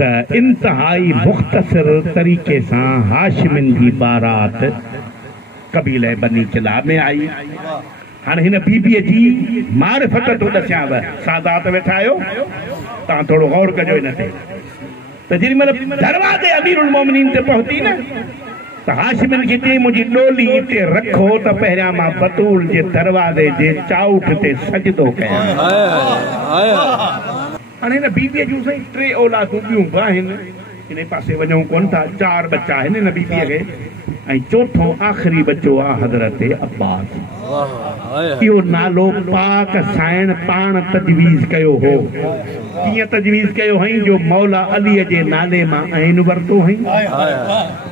इंतहाई मुख्तसर तरीके से हाशिमिन की बारात कबीले बनी किला में आई। हाँ इन बीबीअ जी मारिफत तो दसियांव, सादात वेठा आहियो, तव्हां थोरो गौर कजो इन ते। त जेॾी महिल दरवाज़े अमीरुल मोमिनीन ते पहुती न, त हाशिमिन खे चई मुंहिंजी डोली हिते रखो त पहिरियां मां बतूल जे दरवाज़े जे चाउठ ते सजदो कयां। हाणे हिन बीबीअ जूं साईं 3 औलादूं ॿियूं बि आहिनि, इन पासे वञूं कोन था, 4 बच्चा आहिनि हिन बीबीअ खे, ऐं चौथों आख़िरी बच्चो आहे हज़रत अब्बास। इहो नालो पाक साइण पाण तजवीज़ कयो हो। कीअं तजवीज़ कयो हई? जो मौला अलीअ जे नाले मां ऐन वरितो हई,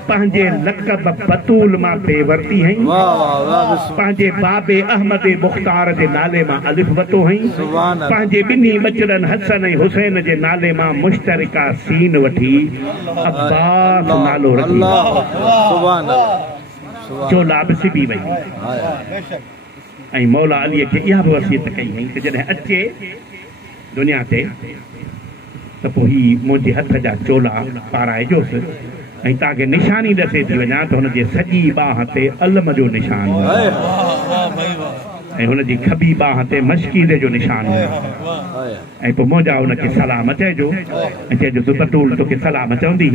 पंहिंजे लक़ब बतूल मां बे वरिती हई, पंहिंजे बाबे अहमद मुख़्तार जे नाले मां अलिफ वरितो हई, पंहिंजे ॿिन्ही बचड़नि हसन ऐं हुसैन जे नाले मां मुश्तरिका सीन वठी अब्बास नालो रखी। चोला बि सिबी वई ऐं मौला अलीअ खे इहा बि वसीयत कई हुई त जॾहिं अचे दुनिया ते त पोइ ही मुंहिंजे हथ जा चोला पाराइजोसि ऐं तव्हांखे निशानी ॾसे थी वञा त हुनजे सॼी बाह ते अलम जो निशान ऐं हुनजी खबी बाह ते मशकीदे जो निशान ऐं पोइ मुंहिंजा हुनखे सलाम चइजो ऐं चइजो तूं बतूल तोखे सलाम चवंदी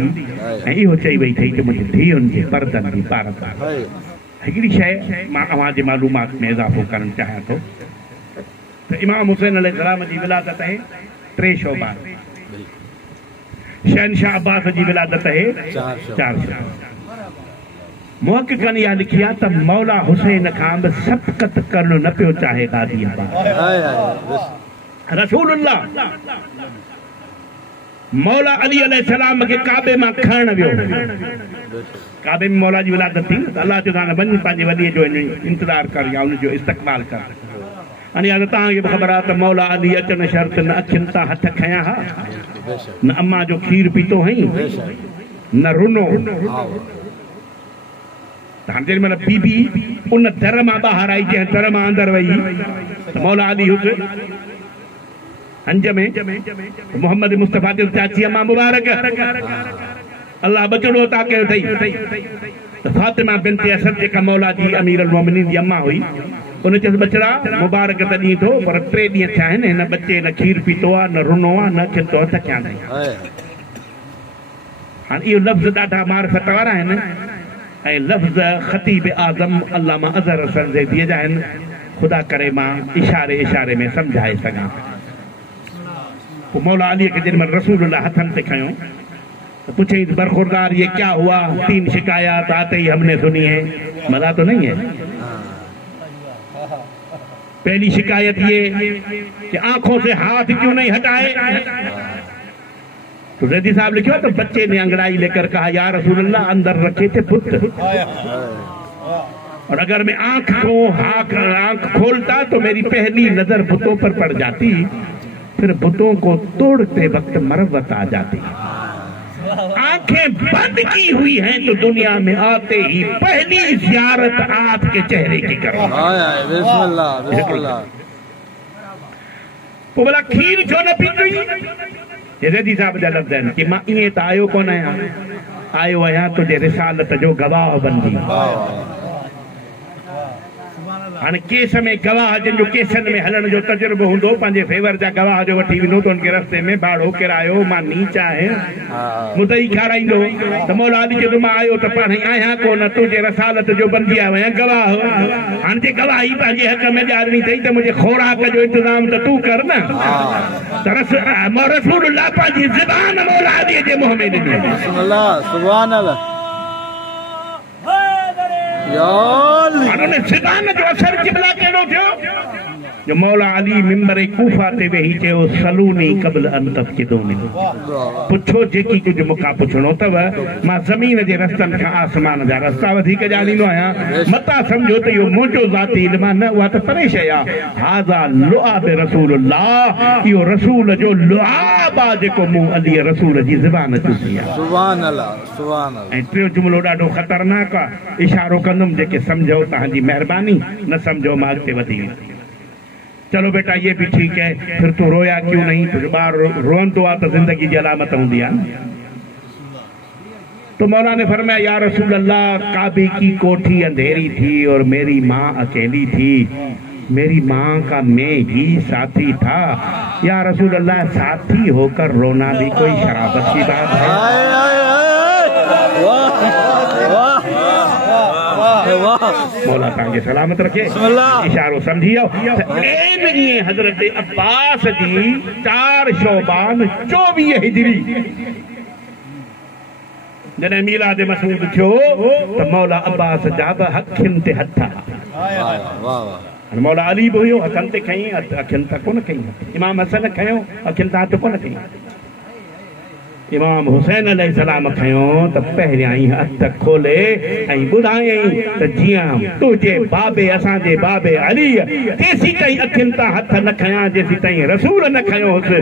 ऐं इहो चई वई अथई त मुंहिंजी धीअनि जे परदनि जी पारत। हिकिड़ी शइ मां अव्हांजे मालूमात में इज़ाफ़ो करणु चाहियां थो त इमाम हुसैन अलैहिस्सलाम जी विलादत आहे 3 शोबा, शहनशाह अब्बास जी विलादत आहे 4 शोबा। मुहक़िक़नि इहा लिखी आहे त मौला हुसैन खां बि सबक़त करणु न पियो चाहे दादी अब्बास। रसूलुल्लाह मौला अली अलैहिस्सलाम खे काबे मां खणण वियो, काबे में मौला जी विलादत थी त अल्लाह जो वञ पंहिंजे वलीअ जो इंतज़ारु कर या उनजो इस्तक़बाल कर। हाणे हाणे तव्हांखे बि ख़बर आहे त मौला अली अचनि शर्त न अखियुनि तां हथ खयां हा, न अम्मा जो खीर पीतो हई, न रुनो। हाणे जेॾी महिल बीबी उन दर मां ॿाहिरि आई, जंहिं दर मां अंदरि वई त मौला अली हुसैन हंज में मोहम्मद मुस्तफ़ा जो चाची अम्मा मुबारक अल्लाह बचड़ो अता कयो अथई त फातिमा बिनत असद जेका मौला जी अमीरुल मोमिनीन जी अम्मा हुई, उन चयसि बचड़ा मुबारक त ॾींहुं थो पर 3 ॾींहं थिया आहिनि, हिन बचे न खीर पीतो आहे, न रुनो आहे, न खिलतो त क्या नहीं। हाणे इहो लफ़्ज़ ॾाढा मारिफत वारा आहिनि ऐं लफ़्ज़ ख़तीब आज़म अल्लामा अज़हर हसन ज़ैदी जा आहिनि। ख़ुदा करे मां इशारे में सम्झाए सघां। पोइ मौला अलीअ खे जेॾी महिल रसूलुल्लाह हथनि ते खयो तो पूछे बरखुरदार ये क्या हुआ? 3 शिकायत आते ही हमने सुनी है, मजा तो नहीं है। पहली शिकायत ये कि आंखों से हाथ क्यों नहीं हटाए? तो जैदी साहब लिखो तो बच्चे ने अंगड़ाई लेकर कहा या रसूलुल्लाह अंदर रखे थे पुत्र, और अगर मैं आंख खोलता तो मेरी पहली नजर बुतों पर पड़ जाती, फिर बुतों को तोड़ते वक्त मरवत आ जाती। आंखें बंद की हुई हैं तो दुनिया में आते ही पहली ज़ियारत आपके चेहरे की करो। बोला खीर छो न पीती? रेदी साहब जा लफ्ज़ आहिनि कि मां ईअं त आयो कोन आहियां, आयो आहियां तुंहिंजे रिसालत जो गवाह बंदी। हाणे केस में गवाह जिन केसनि में हलण जो तजुर्बो हूंदो, पंहिंजे फेवर जा गवाह जो वठी वेंदो त उनखे रस्ते में भाड़ो किरायो मां नी चाहे मुदई खाराईंदो त मौला अली जो मां आयो त पाण आहियां कोन, तुंहिंजे रसालत जो बंदी आयो आहियां गवाह। हाणे जे गवाही पंहिंजे हक़ में ॾियारणी अथई त मुंहिंजे खोराक जो इंतज़ाम त तूं कर न। त रसूलुल्लाह पंहिंजी ज़बान मौला अली जे मुंहं में ॾिनी। सुभान अल्लाह। उन्होंने ज़बान जो असर किबला कहिड़ो थियो जो मौला अली मिंबर कूफा ते वेही चयो सलूनी क़ब्ल अन तफ़क़िदूनी, पुछो जेकी कुझु मूंखां पुछणो अथव, मां ज़मीन जे रस्तनि खां आसमान जा रस्ता वधीक ॼाणींदो आहियां। मता सम्झो त इहो मुंहिंजो ज़ाती इल्मु आहे, न उहा त परे शइ आहे। हाज़ा लुआब रसूलुल्लाह, इहो रसूल जो लुआब आहे जेको मूं अली रसूल जी ज़बान चुसी आहे। सुभान अल्लाह, सुभान अल्लाह। ऐं टियों जुमिलो ॾाढो ख़तरनाक आहे, इशारो कंदुमि, जेके सम्झो तव्हांजी महिरबानी, न सम्झो मां अॻिते वधी वेंदुमि। चलो बेटा ये भी ठीक है, फिर तू रोया क्यों नहीं? फिर बार रोन तो आता जिंदगी की अलामत होंगी है। तो मौला ने फरमाया या रसूल अल्लाह, काबे की कोठी अंधेरी थी और मेरी माँ अकेली थी, मेरी माँ का मैं ही साथी था। या रसूल अल्लाह, साथी होकर रोना भी कोई शराबत की बात है? मौला तव्हांखे सलामत रखे, इशारो समझियो। हज़रत अब्बास जी 4 शौबान 24 हिजरी जॾहिं मीलाद मसूद थियो त मौला अब्बास जा बि हथनि ते हथ। मौला अली बि हुयो, हथनि ते खईं, अखियुनि तां कोन कई। इमाम हसन खयो, अखियुनि तां हथ कोन कई। इमाम हुसैन अलैहिस्सलाम खयो त पहिरियां ई हथ खोले ऐं ॿुधायईं त जीअं तुंहिंजे बाबे असांजे बाबे अली तेसी ताईं अखियुनि तां हथ न खयां जेसी ताईं रसूल न खयोसि।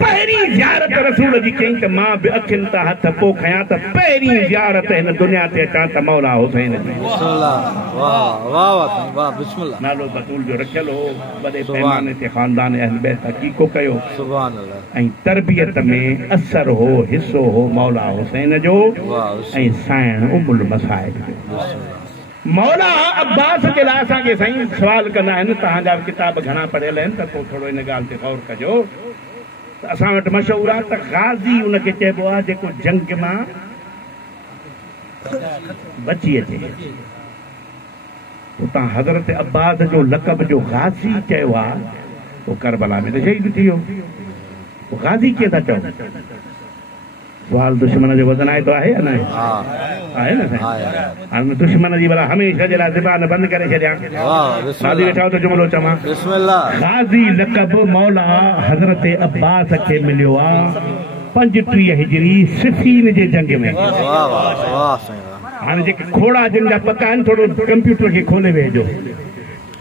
पहिरीं ज़ियारत रसूल जी कई त मां बि अखियुनि तां हथ पोइ खयां त पहिरीं ज़ियारत हिन दुनिया ते अचां त मौला हुसैन जी। नालो बतूल जो रखियल हो, वॾे पैमाने ते ख़ानदान अहल बैत हक़ीक़ो कयो ऐं तरबियत में असर हो, हिस्सो हो मौला हुसैन जो ऐं साइण उमुल मसाइब जो। मौला अब्बास जे लाइ असांखे साईं सवाल कंदा आहिनि, तव्हांजा किताब घणा पढ़ियल आहिनि त पोइ थोरो हिन ॻाल्हि ते गौर कजो। त असां वटि मशहूरु आहे त ग़ाज़ी उनखे चइबो आहे जेको जंग मां बची अचे। उतां हज़रत अब्बास जो लक़ब जो ग़ाज़ी चयो आहे, उहो करबला में त शहीद थी वियो। ग़ाज़ी कीअं था चओ? सुवाल दुश्मन जो वज़न आहे तो आहे या न आहे न साईं? हाणे दुश्मन जी भला हमेशह जे लाइ ज़बान बंदि करे छॾियां। ग़ाज़ी वेठा त जुमिलो चवां। ग़ाज़ी लक़ब मौला हज़रत अब्बास खे मिलियो आहे 35 हिजरी सिफ़ीन जे जंग में। हाणे जेके खोड़ा जिन जा पता आहिनि थोरो कंप्यूटर खे खोले वेहिजो।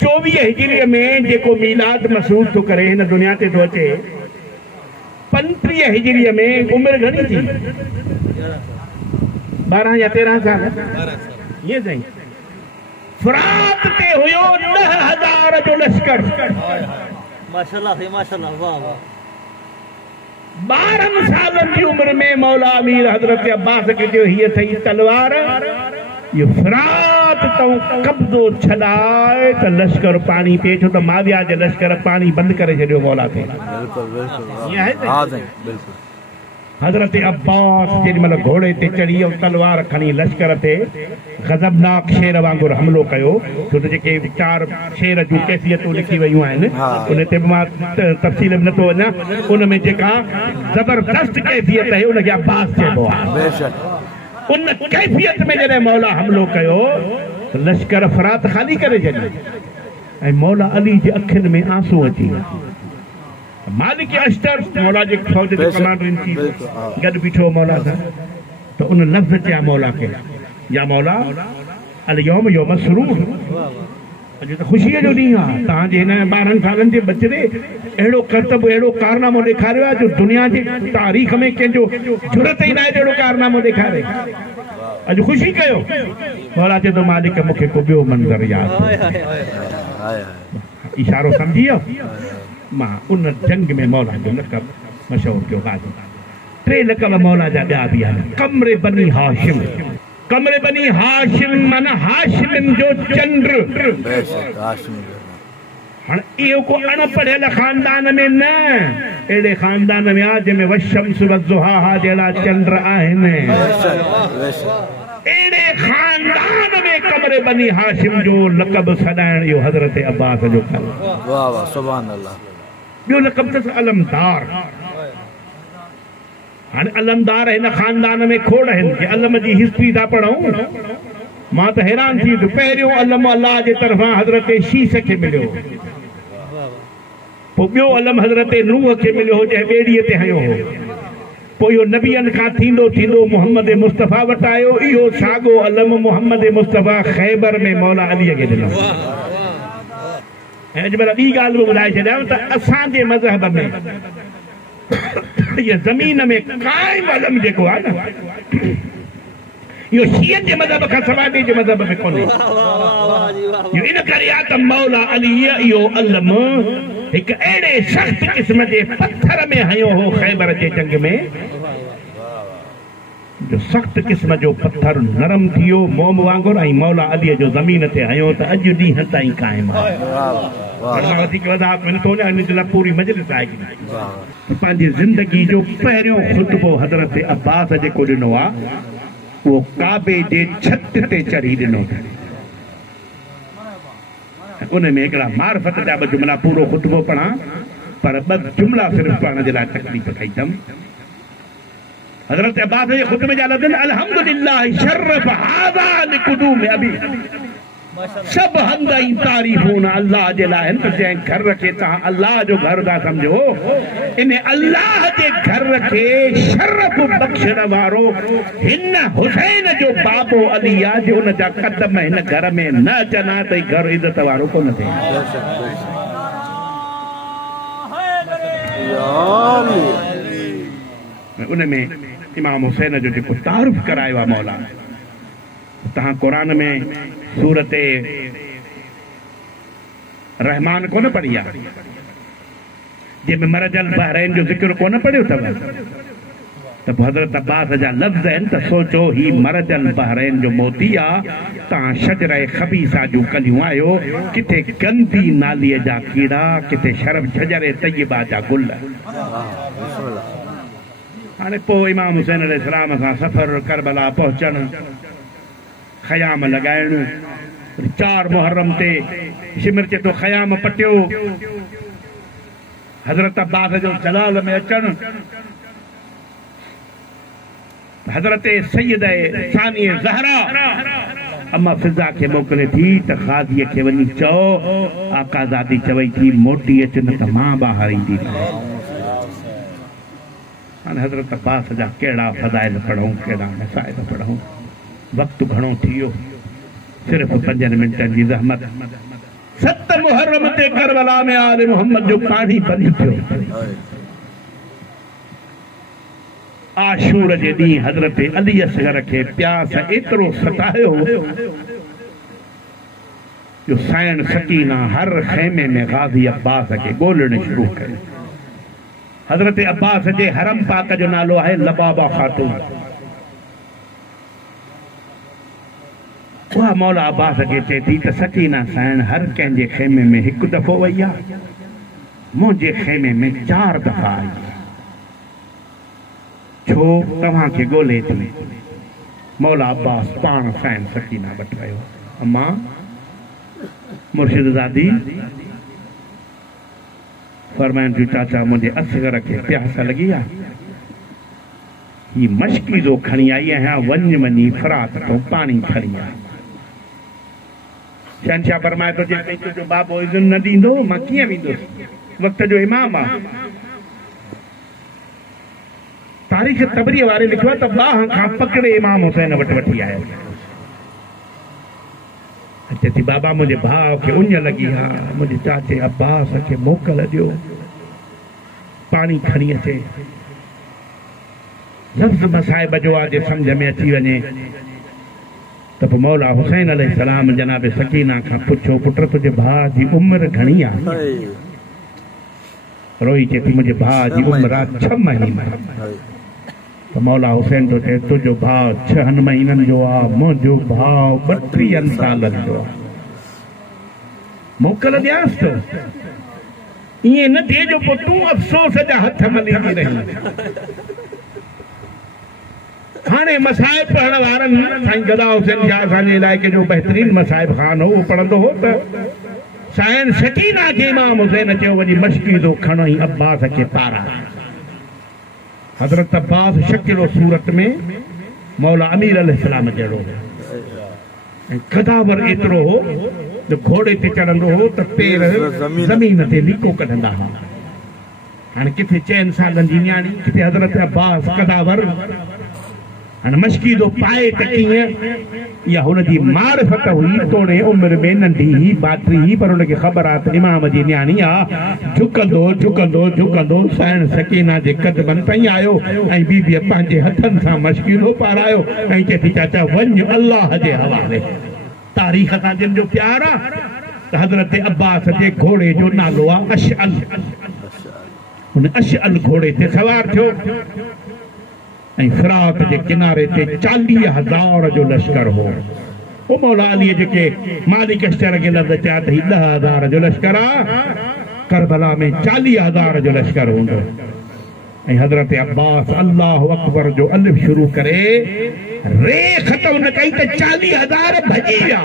24 हिजरीअ में जेको मीलाद मसूद थो करे हिन दुनिया ते थो अचे, 35 हिजरीअ में उमिरि घणी थी? 12 या 13 साल। ईअं साईं फरात ते हुयो 10,000 जो लश्कर। माशाअल्लाह माशाअल्लाह, वाह वाह। 12 सालनि जी उमिरि में मौला अमीर हज़रत अब्बास खे चयो हीअ अथई तलवार, इहो फरात तूं कब्ज़ो छॾाए त लश्कर पाणी पिए छो त माविया जे लश्कर पाणी बंदि करे छॾियो मौला खे। हज़रत अब्बास जेॾी महिल घोड़े ते चढ़ी ऐं तलवार खणी लश्कर ते गज़बनाक शेर वांगुरु हमिलो कयो, छो त जेके 4 शेर जूं कैफ़ियतूं लिखी वयूं आहिनि उन ते बि मां तफ़सील में नथो वञा। उन में जेका ज़बरदस्त कैफ़ियत आहे उनखे अब्बास चइबो आहे। उन कैफ़ियत में जॾहिं मौला हमिलो कयो लश्कर फरात ख़ाली करे छॾी ऐं मौला अली जे अखियुनि में आंसू अची विया। मालिक अश्तर मौला जे फौज जे कमांडर इन चीफ गॾु बीठो मौला सां, त उन लफ़्ज़ चया मौला खे, या मौला अल यौम यौम सुरूर, अॼु त ख़ुशीअ जो ॾींहुं आहे। तव्हांजे हिन 12 सालनि जे बचिरे अहिड़ो करतब अहिड़ो कारनामो ॾेखारियो आहे जो दुनिया जी तारीख़ में कंहिंजो ज़रूरत ई न आहे अहिड़ो कारनामो ॾेखारे। अॼु ख़ुशी कयो। मौला चए थो मालिक मूंखे को ॿियो मंज़र यादि, इशारो सम्झी वियो। मां उन जंग में मौला जो लक़ब मशहूर कयो ग़ाज़ी। 3 लक़ब मौला जा ॿिया बि आहिनि। कमरे बनी हाशिम, कमरे बनी हाशिम माना हाशिम जो चंद्र। हाणे इहो को अणपढ़ियल ख़ानदान में न, अहिड़े ख़ानदान में आहे जंहिंमें वशम्स वज़ुहा जहिड़ा चंद्र आहिनि। अहिड़े ख़ानदान में कमरे बनी हाशिम जो लक़ब सॾाइण इहो हज़रत अब्बास जो कम। वाह वाह सुभान अल्लाह। ॿियो लक़ब अथसि अलमदार। हाणे अलमदार हिन ख़ानदान में खोड़ आहिनि कि अलम जी हिस्ट्री था पढ़ूं। मां त हैरान थी वियुसि। पहिरियों अलम अल्लाह जे तरफ़ां हज़रत शीश खे मिलियो, पोइ ॿियो अलम हज़रत नूह खे मिलियो हो जंहिं ॿेड़ीअ ते हयो हो, पोइ इहो नबियनि खां थींदो थींदो मोहम्मद मुस्तफ़ा वटि आयो। इहो साॻियो अलम मोहम्मद मुस्तफ़ा ख़ैबर में मौला अलीअ खे ॾिनो। ऐं अॼु ॿी ॻाल्हि बि ॿुधाए छॾियां त असांजे मज़हब में इहा ज़मीन में क़ाइम अलम जेको आहे न, इहो शियनि जे मज़हब खां सवाइ ॿिए जे मज़हब में कोन्हे। इहो इन करे आहे त मौला अलीअ इहो अलम एक अड़े सख्त किस्म के पत्थर में हयो हो खैबर के जंग में जो सख्त किस्म जो पत्थर नरम थियो मोम वांगुर ऐं मौला अली जो ज़मीन ते हयो त अॼु ॾींहं ताईं क़ाइम आहे वधीक वधाप में नथो वञा इन लाइ पूरी मजलिस आहे पंहिंजी ज़िंदगी जो पहिरियों ख़ुतबो हज़रत अब्बास जेको ॾिनो आहे वो काबे जे छत ते चढ़ी ॾिनो उन में हिकिड़ा मार्फत जा ॿ जुमला पूरो ख़ुतबो पढ़ा पर ॿ जुमला सिर्फ़ पढ़ण जे लाइ तकलीफ़ कई अथमि हज़रत अब्बास जे ख़ुतबे जा लफ़्ज़ अल्हम्दुलिल्लाह शर्रफ हाज़ा लिक़ुदूम अबी सब हंद ई तारीफ़ूं अल्लाह जे लाइ त जंहिं घर खे तव्हां अल्लाह जो घर था सम्झो इन अल्लाह जे घर खे शर्फ बख़्शण वारो हिन हुसैन जो बाबो अली आहे जो उन जा कदम हिन घर में न अचनि त घर इज़त वारो कोन थिए उन में इमाम हुसैन जो जेको तारुफ़ करायो आहे मौला तहां कुरान में सूरत रहमान कोन पढ़ी आहे जंहिंमें मरजल बहरैन जो ज़िक्र कोन पढ़ियो अथव त हज़रत अब्बास जा लफ़्ज़ आहिनि त सोचो ही मरजल बहरैन जो मोती आहे तव्हां शजर ख़बीसा जूं कलियूं आहियो किथे गंदी नालीअ जा कीड़ा किथे शरफ शजर तय्यबा जा गुल हाणे पोइ इमाम हुसैन अलैहिस्सलाम सां सफ़र करबला पहुचणु ख़याम लगाइणु 4 मुहर्रम ते शिमिर चे तो ख़याम पटियो हज़रत अब्बास जो जलाल में अचणु हज़रत सैयद सानी ज़हरा अम्मा फिज़ा के मोकिले थी त क़ाज़ीअ खे वञी चओ आकाज़ादी चवई थी मोटी अचु न त मां ॿाहिरि ईंदी हाणे हज़रत अब्बास जा कहिड़ा फ़ज़ाइल पढ़ूं कहिड़ा मसाइल पढ़ूं वक़्तु घणो थी वियो सिर्फ़ 5 मिंटनि जी ज़हमत 7 मुहर्रम ते करबला में आले मोहम्मद जो पाणी बंद थियो आशूर जे ॾींहुं हज़रत अली असगर खे प्यास एतिरो सतायो जो साइण सकीना हर ख़ैमे में गाज़ी अब्बास खे ॻोल्हणु शुरू कयो हज़रत अब्बास जे हरम पाक जो नालो आहे लबाबा ख़ातून उहा मौला अब्बास खे चए थी त सकीना साइण हर कंहिंजे ख़ैमे में हिकु दफ़ो वई आहे मुंहिंजे ख़ैमे में 4 दफ़ा आई छो तव्हांखे ॻोल्हे थी मौला अब्बास पाण साइण सकीना वटि वियो अम्मा मुर्शिद ज़ादी फरमाइनि थियूं चाचा मुंहिंजे असगर खे प्यास लॻी आहे ही मश्कीज़ो खणी आई आहियां वञी फरात तो पाणी खणी आ शहंशाह फरमाए थो जे तुंहिंजो बाबो इज़्न न ॾींदो मां कीअं वेंदुसि वक़्त जो इमाम आहे तारीख़ तबरीअ वारे लिखियो आहे त बाह खां पकड़े इमाम हुसैन वटि वठी आयो चए थी बाबा मुंहिंजे भाउ खे उञ लॻी आहे मुंहिंजे चाचे अब्बास खे मोकल ॾियो पाणी खणी अचे लफ़्ज़ मसाइब जो आहे जे सम्झ में अची वञे त पोइ मौला हुसैन अलैहिस्सलाम जनाब सकीना खां पुछो पुट तुंहिंजे भाउ जी उमिरि घणी आहे रोई चए थी मुंहिंजे भाउ जी उमिरि आहे 6 महीना त मौला हुसैन तो चए तुंहिंजो भाउ 6 महीननि जो आहे मुंहिंजो भाउ 32 सालनि जो आहे मोकल ॾियांसि थो ईअं न थिए जो पोइ तूं अफ़सोस जा हथ मलींदी रही हाणे मसाइब पढ़ण वारनि साईं गदा हुसैन शाह असांजे इलाइक़े जो बहितरीन मसाइब ख़ान हो उहो पढ़ंदो हो त साइण सकीना खे इमाम हुसैन चयो वञी मश्कीज़ो खणई अब्बास खे पारां हज़रत अब्बास शकिलो सूरत में मौला अमीर अलैहिस्सलाम जहिड़ो ऐं कदावर एतिरो हो जो घोड़े ते चढ़ंदो हो त पेर ज़मीन ते लीको कढंदा हुआ हाणे किथे 4 सालनि जी न्याणी किथे हज़रत अब्बास कदावर हाणे मश्कीज़ो पाए त कीअं इहा हुनजी मारिफत हुई तोड़े उमिरि में नंढी ही बाटरी ही पर हुनखे ख़बर आहे त इमाम जी न्याणी आहे झुकंदो झुकंदो झुकंदो साइण सकीना जे कदमनि ताईं आयो ऐं बीबीअ पंहिंजे हथनि सां मश्कीज़ो पारायो ऐं चए थी चाचा वञ अल्लाह जे हवाले तारीख़ सां जिन जो प्यार आहे हज़रत अब्बास जे घोड़े जो नालो आहे अशअल। हुन अशअल घोड़े ते सवार थियो ऐं फ़िरात जे किनारे ते 40,000 जो लश्कर हो। वो मौला अली जेके मालिक अश्तर के लफ़्ज़ चया त 10,000 जो लश्कर आहे, करबला में 40,000 जो लश्कर हूंदो। ऐं हज़रत अब्बास अल्लाहु अकबर जो अलिफ शुरू करे रे ख़त्म न कई त 40,000 भॼी विया।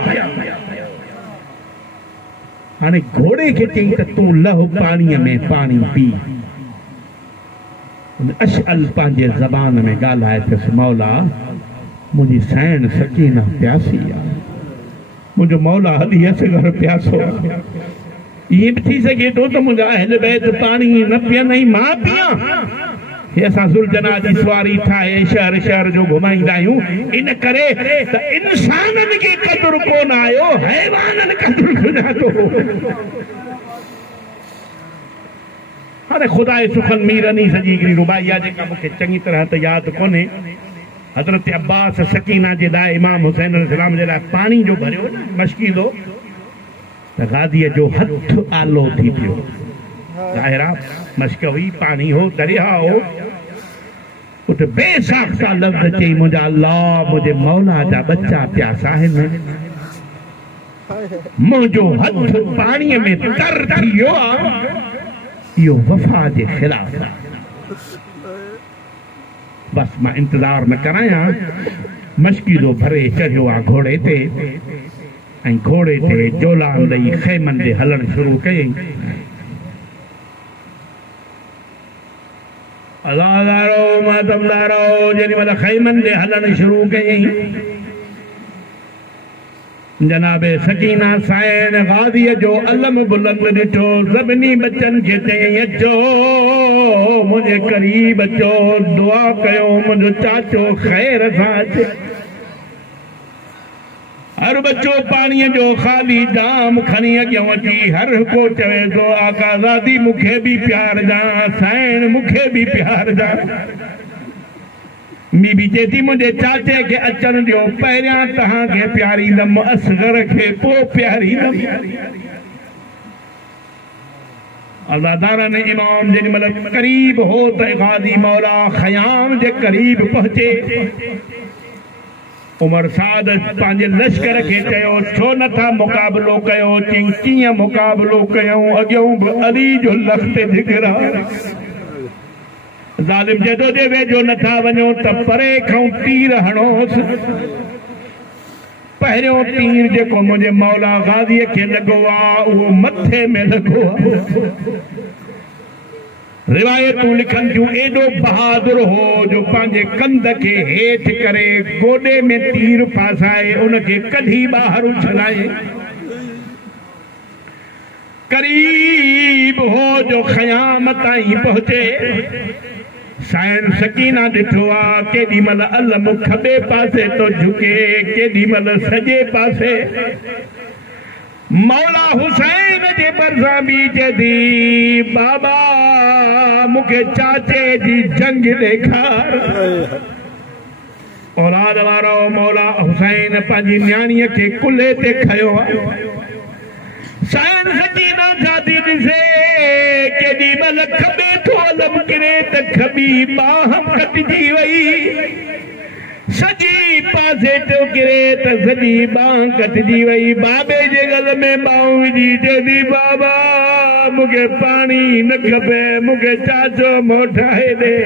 हाणे घोड़े खे चई त तूं लह पाणीअ में पाणी पी। अशअल पंहिंजे ज़बान में ॻाल्हाए पियुसि, मौला मुंहिंजी साइण सकीना प्यासी आहे, मुंहिंजो मौला हली असगर प्यासो आहे। इएं बि थी सघे थो त मुंहिंजा अहल बैत पाणी न पीअनि ऐं मां पियां। हे असां ज़ुल्जना जी सवारी ठाहे शहर शहर जो घुमाईंदा आहियूं, इन करे त इंसाननि खे क़दुरु कोन आयो, हैवाननि क़दुरु सुञातो। हाणे ख़ुदा सुखन मीरनी सॼी हिकिड़ी रुबाई आहे जेका मूंखे चङी तरह त यादि कोन्हे। हज़रत अब्बास सकीना जे लाइ इमाम हुसैन अलैहिस्सलाम जे लाइ पाणी जो भरियो न मश्कीलो त गादीअ जो हथु आलो थी पियो। ज़ाहिर आहे मश्क हुई, पाणी हो, दरिया हो। उते बेसाख्ता लफ़्ज़ चई, मुंहिंजा अल्लाह मुंहिंजे मौला जा बच्चा प्यासा आहिनि, मुंहिंजो हथु पाणीअ में तर थी वियो आहे। इहो वफ़ा जे ख़िलाफ़ आहे। बस मां इंतज़ार न करायां, मश्कीलो भरे चढ़ियो आहे घोड़े ते ऐं घोड़े ते जोलान ॾेई ख़ैमनि ॾे हलणु शुरू कयईं। अज़ादारो मातमदारो जेॾी महिल ख़ैमनि ॾे हलणु शुरू कयईं, जनाबे सकीना साइण गादीअ जो अलम बुलंद ॾिठो। सभिनी बच्चनि खे चयईं, अचो मुंहिंजे क़रीब अचो, दुआ कयो मुंहिंजो चाचो ख़ैर सां अचे। हर बच्चो पाणीअ जो ख़ाली जाम खणी अॻियां अची हर को चवे थो, आका ज़ादी मूंखे बि प्यारजां, साइण मूंखे बि प्यारजां। बीबी चए थी, मुंहिंजे चाचे खे अचण ॾियो, पहिरियां तव्हांखे प्यारींदमि, असगर खे पोइ प्यारींदमि। अज़ादारनि इमाम जेॾी महिल क़रीब हो त गादी मौला ख़याम जे क़रीब पहुचे। उमर साद पंहिंजे लश्कर खे चयो, छो नथा मुक़ाबिलो कयो? चई, कीअं मुक़ाबिलो कयूं, अॻियों बि अली जो लख़्त जिगर आहे। ज़ालिम जदो जे वेझो नथा वञो त परे खां तीर हणोसि। पहिरियों तीर जेको मुंहिंजे मौला गाज़ीअ खे लॻो आहे उहो मथे में लॻो आहे। रिवायतूं लिखनि थियूं, एॾो बहादुर हो जो पंहिंजे कंध खे हेठि करे गोॾे में तीर फासाए उनखे कढी ॿाहिरि उछलाए। करीब हो जो ख़याम ताईं पहुचे। साइण सकीना ॾिठो आहे, केॾी महिल अलम खॿे पासे तो झुके, केॾी महिल सॼे पासे। मौला हुसैन जे भरिसां बि चए थी, बाबा मूंखे चाचे जी जंग ॾेखार। औलाद वारो मौला हुसैन पंहिंजी न्याणीअ खे कुल्हे ते खयो आहे। साइण सकीना शादी ॾिसे, केॾी महिल खॿे थो अलम किरे त खॿी बाह कटिजी वई, सॼी पासे थो किरे त सॼी बाह कटिजी वई। बाबे जे गल में बाहूं विझी चए थी, बाबा मूंखे पाणी न खपे, मूंखे चाचो मोटाए ॾे।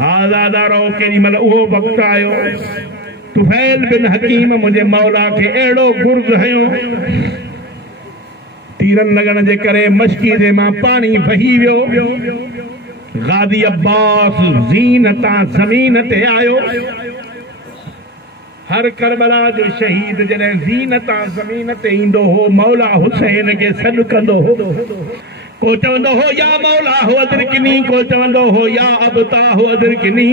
आज़ादारो केॾी महिल उहो वक़्तु आयो, तुफैल बिन हकीम मुंहिंजे मौला खे अहिड़ो गुर्ज़ हयो, तीरन लॻण जे करे मश्कीरे मां पाणी वही वियो। गादी अब्बास ज़ीनतां ज़मीन ते आयो। हर करबला जो शहीद जॾहिं ज़ीनतां ज़मीन ते ईंदो हो, मौला हुसैन खे सॾु कंदो हो। को चवंदो हो, या मौला हो अदरकनी, को चवंदो हो, या अबता हो अदरकनी।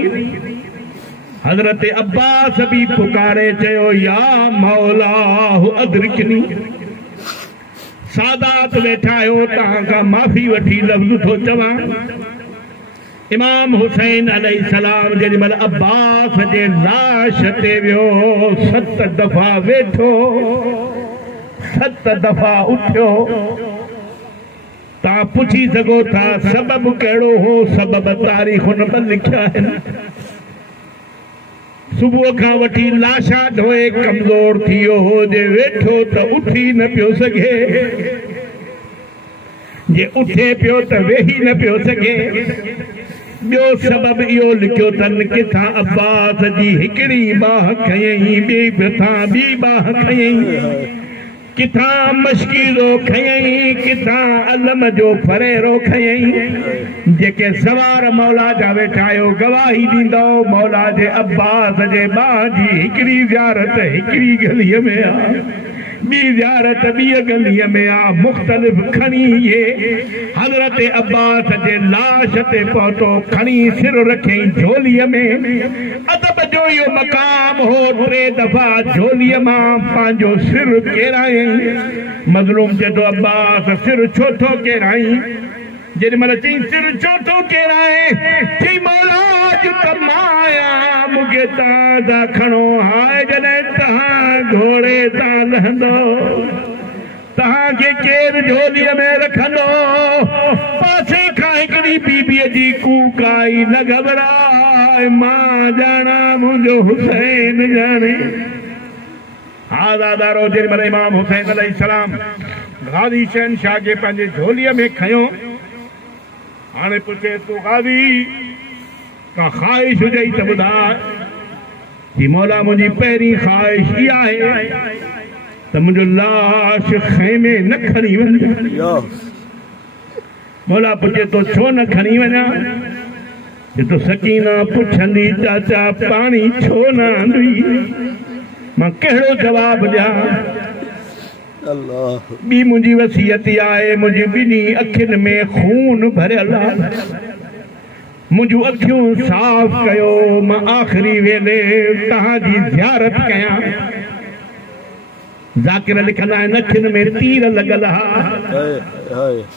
हज़रत अब्बास भी पुकारे चयो, या मौला हो अदरकनी। सादात वेठा आहियो, तव्हां खां माफ़ी वठी लफ़्ज़ थो चवां। इमाम हुसैन अलैहिस्सलाम जेॾी महिल अब्बास जे लाश ते वियो, 7 दफ़ा वेठो, 7 दफ़ा उठियो ता पुछी सघो था सबब कहिड़ो हो सबब तारीख़ुन में लिखिया आहिनि सुबुह खां वठी लाशा ढोए कमज़ोर थियो हो जे वेठो त उठी न पियो सघे जे उठे पियो त वेही न पियो सघे ॿियो सबब इहो लिखियो अथनि किथां अब्बास जी हिकिड़ी बाह खयईं ॿी बाह खयईं किथां मशकीरो खयईं किथां अलम जो फरेरो खयईं जेके सवार मौला जा वेठा आहियो गवाही ॾींदो मौला जे अब्बास जे बाह जी हिकिड़ी ज़ियारत हिकिड़ी गलीअ में आहे बी ज़ियारत ॿी गलीअ में आ मुख़्तलिफ़ खणी ये हज़रत अब्बास जे लाश ते पहुतो खणी सिर रखई झोलीअ में अदब जो इहो मक़ाम हो 3 दफ़ा झोलीअ मां पंहिंजो सिर केरायई मज़लूम चए थो अब्बास सिर छो थो केराई जेॾी महिल चई सिर छो थो केराए चई मौला अॼु त मां आहियां मूंखे तव्हां सां खणो हाय जॾहिं तव्हां घोड़े तां लहंदो तव्हांखे केरु झोलीअ में रखंदो पासे खां हिकिड़ी बीबीअ जी कूक आई न घबराए मां ॼाणा मुंहिंजो हुसैन ॼाणे आज़ादारो जेॾी महिल इमाम हुसैन अलैहिस्सलाम गाज़ी शहनशाह खे पंहिंजे झोलीअ में खयो हाणे पुछे तूं गाज़ी का ख़्वाहिश हुजई त ॿुधाए जी मौला मुंहिंजी पहिरीं ख़्वाहिश इहा आहे त मुंहिंजो लाश ख़ैमे न खणी वञे मौला पुछे तो छो न खणी वञा तो सकीना पुछंदी चाचा पाणी छो न आंदी मां कहिड़ो जवाब ॾियां ॿी मुंहिंजी वसीयत आहे मुंहिंजी ॿिन्ही अखियुनि में खून भरियल आहे मुंहिंजूं अखियूं साफ़ कयो मां आख़िरी वेले तव्हांजी ज़ियारत कयां ज़ाकिर लिखंदा आहिनि अखियुनि में तीर लॻल हा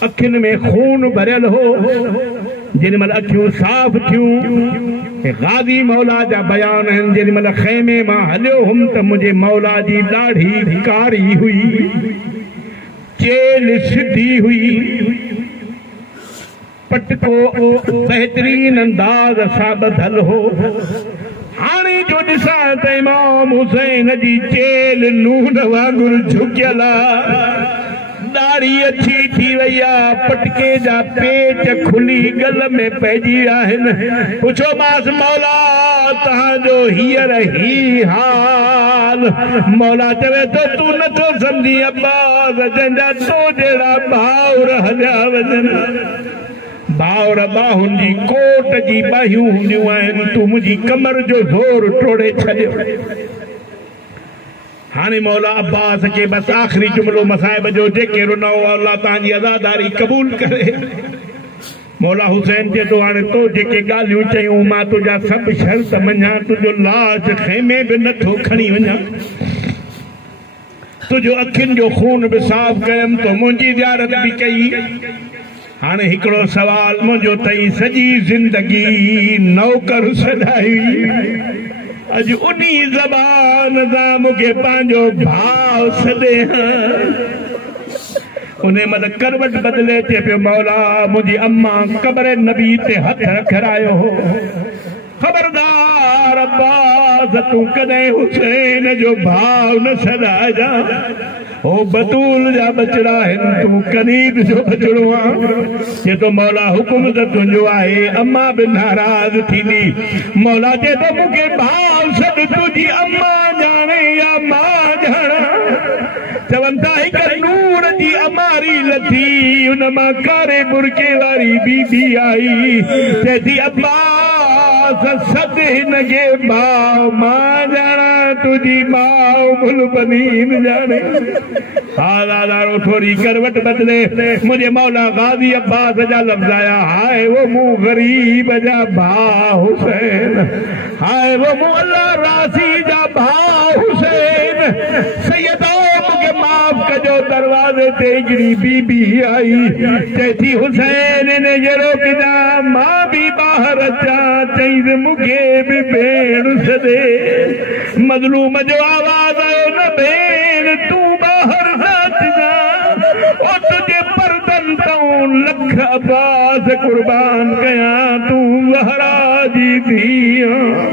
अखियुनि में खून भरियल हो जेॾी महिल अखियूं साफ़ थियूं गाज़ी मौला जा बयान आहिनि जेॾी महिल ख़ैमे मां हलियो हुउमि त मुंहिंजे मौला जी ॾाढी कारी हुई चेल सिधी हुई पटको बहितरीन अंदाज़ सां ॿधल हो हाणे जो ॾिसां त इमाम हुसैन जी चेल नून वांगुरु झुकियल आहे दाढ़ी अच्छी थी वई आहे पटके जा पेच खुली गल में पइजी आहिनि पुछो मांसि मौला तव्हांजो हींअर ही हाल मौला चवे थो तूं नथो सम्झी अब्बास जंहिंजा तो जहिड़ा भाउर हलिया वञनि भाउर बाहुनि जी कोट जी बाहियूं हूंदियूं आहिनि तूं मुंहिंजी कमर जो ज़ोर टोड़े छॾियो हाणे मौला अब्बास के बस आखिरी जुमलो मसाइब जो जेके रुनो अल्लाह तव्हांजी अज़ादारी क़बूल करे मौला हुसैन चए थो हाणे तो जेके ॻाल्हियूं चयूं मां तुंहिंजा सभु शर्त मञा तुंहिंजो लाश ख़ैमे बि नथो खणी वञा तुंहिंजो अखियुनि जो खून बि साफ़ कयमि तो मुंहिंजी ज़ियारत बि कई हाणे हिकिड़ो सवाल मुंहिंजो तई सॼी ज़िंदगी नौकर सॾाई अॼु उन्ही ज़बान सां मूंखे पंहिंजो भाउ सॾे उन महिल करवट बदिले अचे पियो मौला मुंहिंजी अम्मा क़ब्र नबी ते हथ रखायो हो ख़बरदार अब्बास तूं कॾहिं हुसैन जो भाउ न सॾाइजां ओ बतूल जा बचड़ा आहिनि तूं कनीद जो बचड़ो आहे तो मौला हुकुम त तुंहिंजो आहे अम्मा बि नाराज़ थींदी मौला चए थो मूंखे भाउ सॾ तुंहिंजी अम्मा ॼाणे या मां ॼाणा चवनि था हिक नूर जी अमारी लथी उन मां कारे बुरके वारी बीबी आई चए थी अब्बास सद हिनखे भाउ मां ॼाणा तुंहिंजी माउ मुलबनीन ॼाणे आज़ादारो थोड़ी करवट बदले मुझे मौला गाज़ी अब्बास जा लफ्ज़ आया हाय वो मुँह गरीब जा भाउ हुसैन हाय वो मुँह अल्लाह रासी जा भाउ हुसैन सैयदा मूंखे माफ़ कजो दरवाज़े ते हिकिड़ी बीबी आई चए थी हुसैन इन जे रोकजा मां बि ॿाहिरि अचां चईं मूंखे बि भेण सॾे मज़लूम जो आवाज़ आयो न भेण तूं ॿाहिरि अब्बास कुर्बान कया तू ज़हरा जी थी